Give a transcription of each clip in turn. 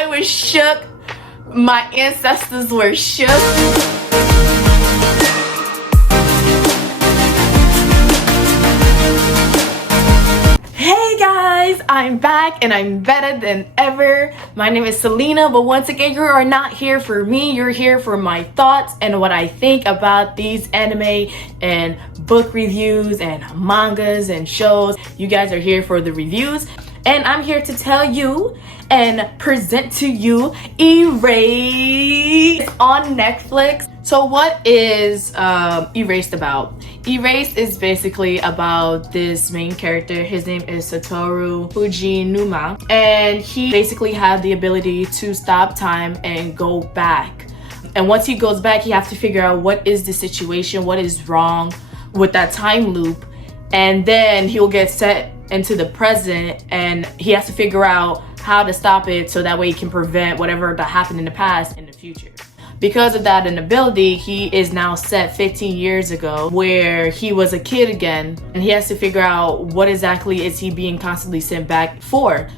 I was shook. My ancestors were shook. Hey guys, I'm back and I'm better than ever. My name is Selena, but once again, you are not here for me. You're here for my thoughts and what I think about these anime and book reviews and mangas and shows. You guys are here for the reviews, and I'm here to tell you and present to you Erased on Netflix. So what is Erased about? Erased is basically about this main character. His name is Satoru Fujinuma, and he basically had the ability to stop time and go back. And once he goes back, he has to figure out what is the situation, what is wrong with that time loop, and then he'll get set into the present, and he has to figure out how to stop it so that way he can prevent whatever that happened in the past in the future. Because of that inability, he is now set 15 years ago where he was a kid again, and he has to figure out what exactly is he being constantly sent back for.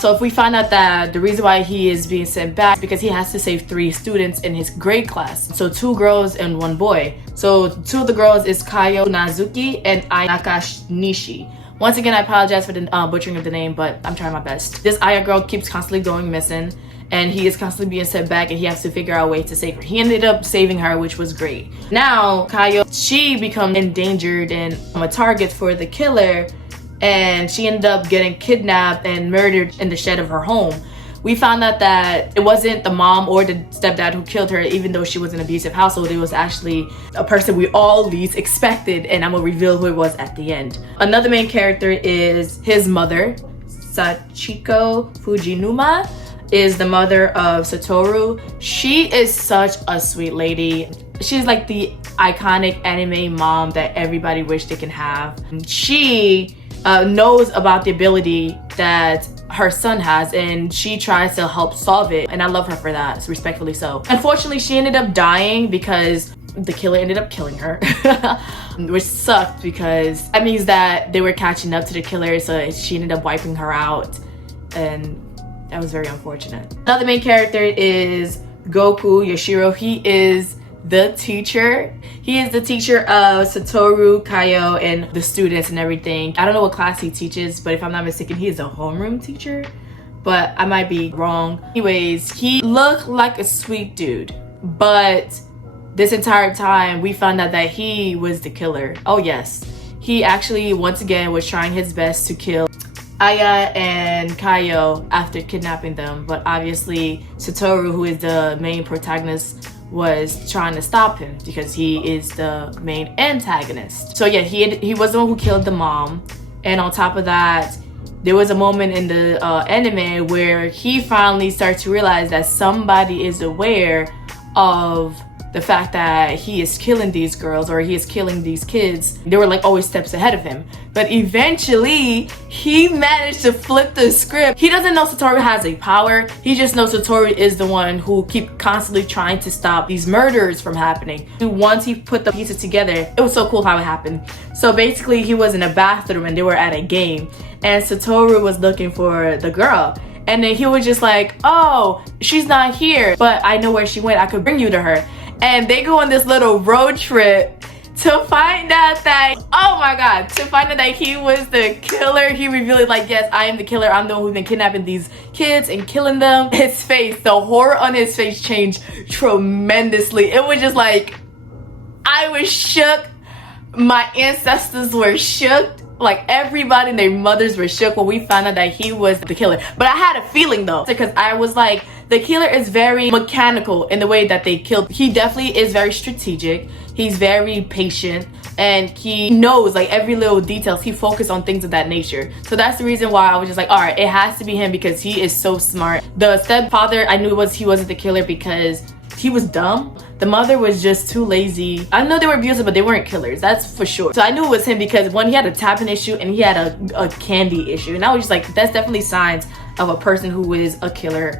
So if we find out that the reason why he is being sent back because he has to save 3 students in his grade class. So 2 girls and 1 boy. So 2 of the girls is Kayo Nazuki and Ai Nakanishi. Once again, I apologize for the butchering of the name, but I'm trying my best. This Aya girl keeps constantly going missing, and he is constantly being sent back, and he has to figure out a way to save her. He ended up saving her, which was great. Now, Kayo, she becomes endangered and a target for the killer, and she ended up getting kidnapped and murdered in the shed of her home. We found out that it wasn't the mom or the stepdad who killed her, even though she was in an abusive household. It was actually a person we all least expected, and I'm gonna reveal who it was at the end. Another main character is his mother. Sachiko Fujinuma is the mother of Satoru. She is such a sweet lady. She's like the iconic anime mom that everybody wish they can have. She knows about the ability that her son has, and she tries to help solve it, and I love her for that, respectfully so. Unfortunately, she ended up dying because the killer ended up killing her, which sucked because that means that they were catching up to the killer, so she ended up wiping her out, and that was very unfortunate. Another main character is Goku Yoshiro. He is the teacher. He is the teacher of Satoru, Kayo, and the students and everything. I don't know what class he teaches, but if I'm not mistaken, he is a homeroom teacher, but I might be wrong. Anyways, he looked like a sweet dude, but this entire time we found out that he was the killer. Oh yes, he actually once again was trying his best to kill Aya and Kayo after kidnapping them, but obviously Satoru, who is the main protagonist, was trying to stop him because he is the main antagonist. So yeah, he was the one who killed the mom, and on top of that, there was a moment in the anime where he finally starts to realize that somebody is aware of the fact that he is killing these girls or he is killing these kids. They were like always steps ahead of him, but eventually he managed to flip the script. He doesn't know Satoru has a power. He just knows Satoru is the one who keep constantly trying to stop these murders from happening. Once he put the pieces together, it was so cool how it happened. So basically he was in a bathroom and they were at a game, and Satoru was looking for the girl. And then he was just like, oh, she's not here, but I know where she went. I could bring you to her. And they go on this little road trip to find out that, oh my God, to find out that he was the killer. He revealed it like, yes, I am the killer. I'm the one who's been kidnapping these kids and killing them. His face, the horror on his face changed tremendously. It was just like, I was shook. My ancestors were shook. Like everybody and their mothers were shook when we found out that he was the killer. But I had a feeling though, because I was like, the killer is very mechanical in the way that they killed. He definitely is very strategic. He's very patient, and he knows like every little details. He focused on things of that nature. So that's the reason why I was just like, all right, it has to be him because he is so smart. The stepfather, I knew he wasn't the killer because he was dumb. The mother was just too lazy. I know they were abusive, but they weren't killers, that's for sure. So I knew it was him because one, he had a tapping issue and he had a candy issue. And I was just like, that's definitely signs of a person who is a killer.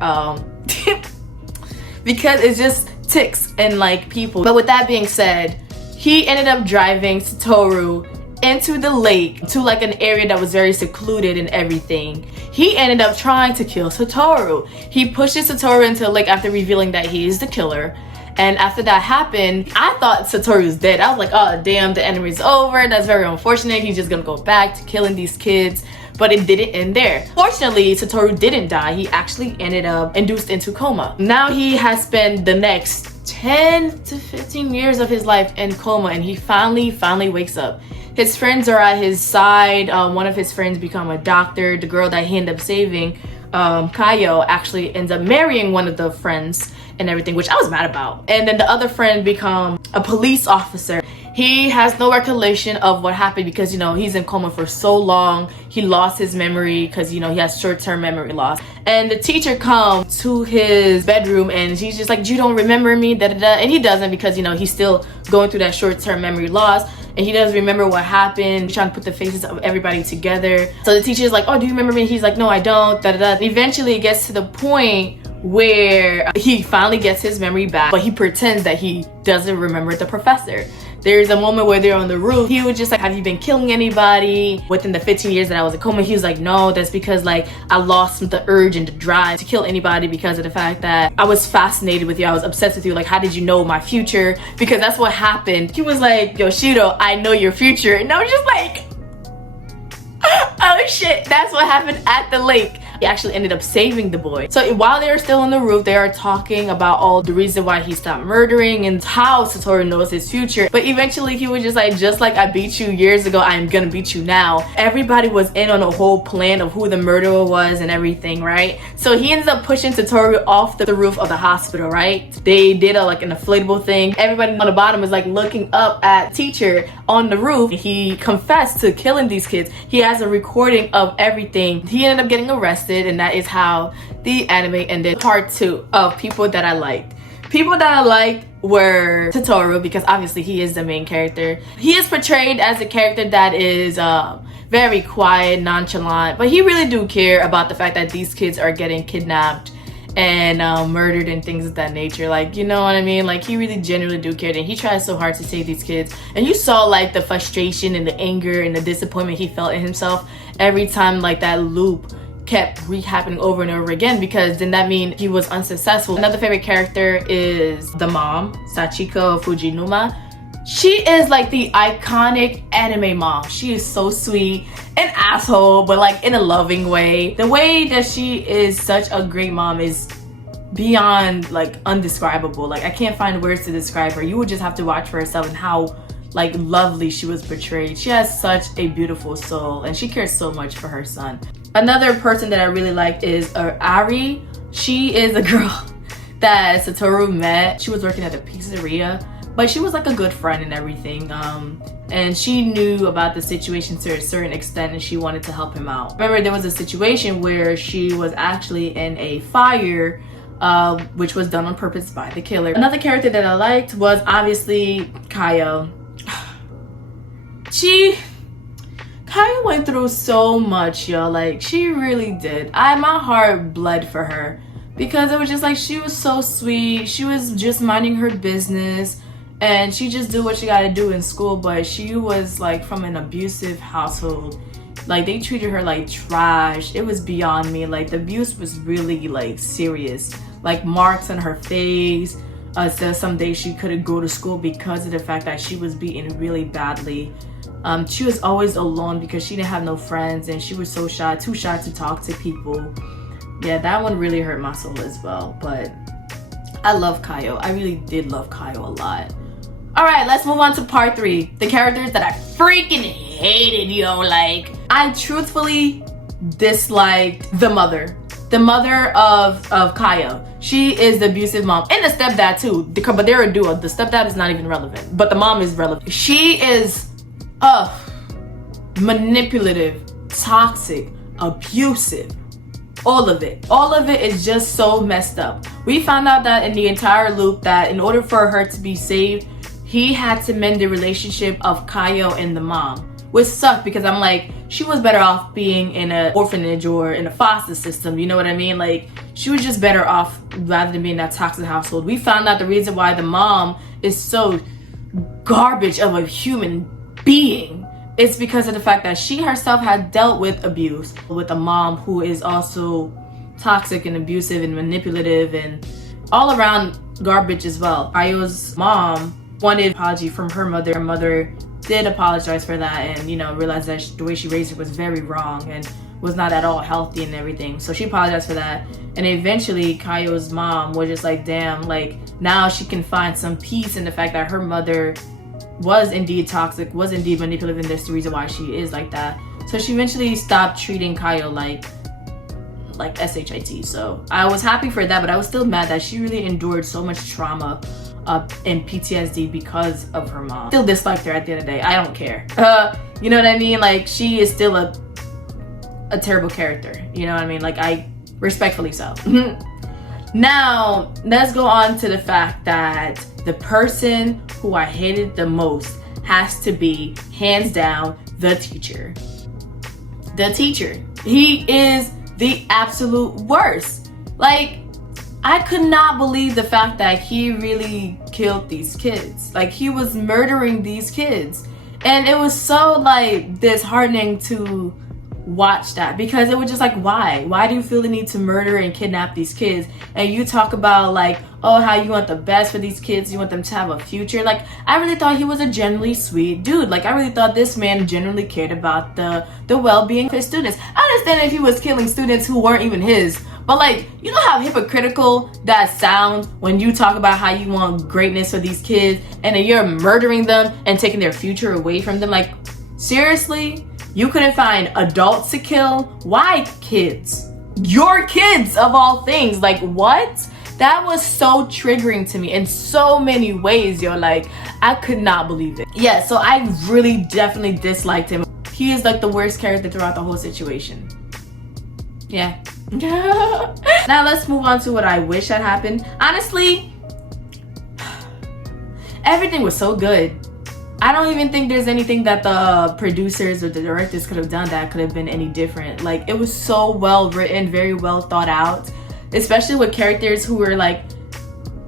Because it's just ticks and like people. But with that being said, he ended up driving Satoru into the lake, to like an area that was very secluded and everything. he ended up trying to kill Satoru. He pushes Satoru into a lake after revealing that he is the killer. And after that happened, I thought Satoru was dead. I was like, oh damn, the enemy's over. That's very unfortunate. He's just gonna go back to killing these kids. But it didn't end there. Fortunately, Satoru didn't die. He actually ended up induced into coma. Now he has spent the next 10 to 15 years of his life in coma, and he finally wakes up. His friends are at his side. One of his friends become a doctor. The girl that he ended up saving, Kaio, actually ends up marrying one of the friends and everything, which I was mad about. And then the other friend become a police officer. He has no recollection of what happened because, you know, he's in coma for so long. He lost his memory because, you know, he has short-term memory loss. And the teacher comes to his bedroom and he's just like, you don't remember me, da da da. And he doesn't because, you know, he's still going through that short-term memory loss. And he doesn't remember what happened. He's trying to put the faces of everybody together. So the teacher's like, oh, do you remember me? He's like, no, I don't, da da da. Eventually it gets to the point where he finally gets his memory back, but he pretends that he doesn't remember the professor. There's a moment where they're on the roof. He was just like, have you been killing anybody within the 15 years that I was in coma? He was like, no, that's because like I lost the urge and the drive to kill anybody because of the fact that I was fascinated with you. I was obsessed with you. Like, how did you know my future? Because that's what happened. He was like, Yoshido, I know your future. And I was just like, oh shit, that's what happened at the lake. He actually ended up saving the boy. So while they're still on the roof, they are talking about all the reason why he stopped murdering and how Satoru knows his future. But eventually he was just like I beat you years ago, I'm gonna beat you now. Everybody was in on a whole plan of who the murderer was and everything, right? So he ends up pushing Satoru off the roof of the hospital, right? They did like an inflatable thing. Everybody on the bottom is like looking up at teacher on the roof. He confessed to killing these kids. He has a recording of everything. He ended up getting arrested, and that is how the anime ended. Part 2 of people that I liked. People that I liked were Satoru, because obviously he is the main character. He is portrayed as a character that is very quiet, nonchalant, but he really do care about the fact that these kids are getting kidnapped and murdered and things of that nature. Like, you know what I mean? Like, he really genuinely do care, and he tries so hard to save these kids. And you saw like the frustration and the anger and the disappointment he felt in himself every time like that loop kept happening over and over again, because then that means he was unsuccessful. Another favorite character is the mom, Sachiko Fujinuma. She is like the iconic anime mom. She is so sweet, an asshole, but like in a loving way. The way that she is such a great mom is beyond like undescribable. Like, I can't find words to describe her. You would just have to watch for herself and how like lovely she was portrayed. She has such a beautiful soul, and she cares so much for her son. Another person that I really liked is Ari. She is a girl that Satoru met. She was working at a pizzeria, but she was like a good friend and everything. And she knew about the situation to a certain extent, and she wanted to help him out. Remember, there was a situation where she was actually in a fire, which was done on purpose by the killer. Another character that I liked was obviously Kaio. Kaio went through so much, yo. Like, she really did. My heart bled for her, because it was just like, she was so sweet. She was just minding her business, and she just did what she gotta do in school. But she was like from an abusive household. Like, they treated her like trash. It was beyond me. Like, the abuse was really like serious. Like, marks on her face. So some days she couldn't go to school because of the fact that she was beaten really badly. She was always alone because she didn't have no friends, and she was so shy, too shy to talk to people. Yeah, that one really hurt my soul as well. But I love Kaio. I really did love Kaio a lot. All right, let's move on to part 3. The characters that I freaking hated, yo. Like, I truthfully disliked the mother. The mother of Kaio. She is the abusive mom, and the stepdad too, but they're a duo. The stepdad is not even relevant, but the mom is relevant. She is manipulative, toxic, abusive, all of it. All of it is just so messed up. We found out that in the entire loop that in order for her to be saved, he had to mend the relationship of Kaio and the mom, which sucked, because I'm like, she was better off being in an orphanage or in a foster system, you know what I mean? Like, she was just better off rather than being in that toxic household. We found out the reason why the mom is so garbage of a human being it's because of the fact that she herself had dealt with abuse with a mom who is also toxic and abusive and manipulative and all around garbage as well. Kayo's mom wanted an apology from her mother. Her mother did apologize for that and, you know, realized that the way she raised her was very wrong and was not at all healthy and everything. So she apologized for that. And eventually Kayo's mom was just like, damn, like now she can find some peace in the fact that her mother was indeed toxic, was indeed manipulative, and that's the reason why she is like that. So she eventually stopped treating Kayo like SHIT. So I was happy for that, but I was still mad that she really endured so much trauma and PTSD because of her mom. Still disliked her at the end of the day. I don't care. You know what I mean? Like, she is still a terrible character. You know what I mean? Like, I respectfully so. Now, let's go on to the fact that the person who I hated the most has to be, hands down, the teacher. The teacher. He is the absolute worst. Like, I could not believe the fact that he really killed these kids. Like, he was murdering these kids. And it was so, like, disheartening to watch that, because it was just like, why do you feel the need to murder and kidnap these kids? And you talk about like, oh, how you want the best for these kids, you want them to have a future. Like, I really thought he was a genuinely sweet dude. Like, I really thought this man genuinely cared about the well-being of his students. I understand if he was killing students who weren't even his, but like, you know how hypocritical that sounds when you talk about how you want greatness for these kids and then you're murdering them and taking their future away from them. Like, seriously? You couldn't find adults to kill? Why kids? Your kids, of all things. Like, what? That was so triggering to me in so many ways, yo. Like, I could not believe it. Yeah, so I really definitely disliked him. He is like the worst character throughout the whole situation. Yeah. Now let's move on to what I wish had happened. Honestly, everything was so good. I don't even think there's anything that the producers or the directors could have done that could have been any different. Like, it was so well written, very well thought out, especially with characters who were like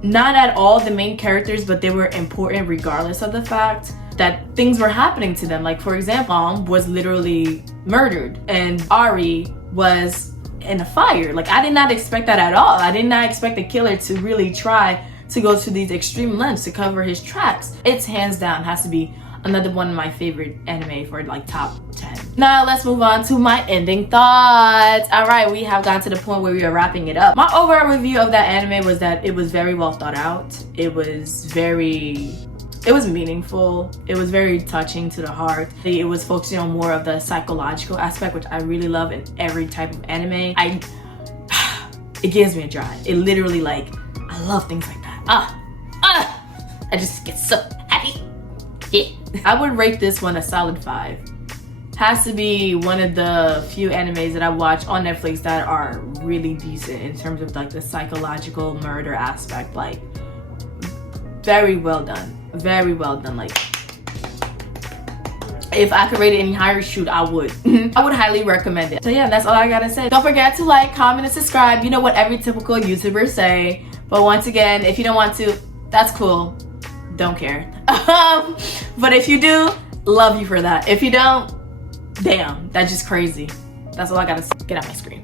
not at all the main characters, but they were important regardless of the fact that things were happening to them. Like, for example, Mom was literally murdered and Ari was in a fire. Like, I did not expect that at all. I did not expect the killer to really try to go to these extreme lengths to cover his tracks. It's hands down has to be another one of my favorite anime for like top 10. Now let's move on to my ending thoughts. All right, we have gotten to the point where we are wrapping it up. My overall review of that anime was that it was very well thought out. It was meaningful. It was very touching to the heart. It was focusing on more of the psychological aspect, which I really love in every type of anime. It gives me a drive. It literally, like, I love things like that. I just get so happy. Yeah. I would rate this one a solid 5. Has to be one of the few animes that I watch on Netflix that are really decent in terms of like the psychological murder aspect. Like, very well done. Very well done. Like, if I could rate it any higher, shoot, I would. I would highly recommend it. So yeah, that's all I gotta say. Don't forget to like, comment, and subscribe. You know what every typical YouTuber say. But once again, if you don't want to, that's cool. Don't care. But if you do, love you for that. If you don't, damn, that's just crazy. That's all I gotta say. Get out my screen.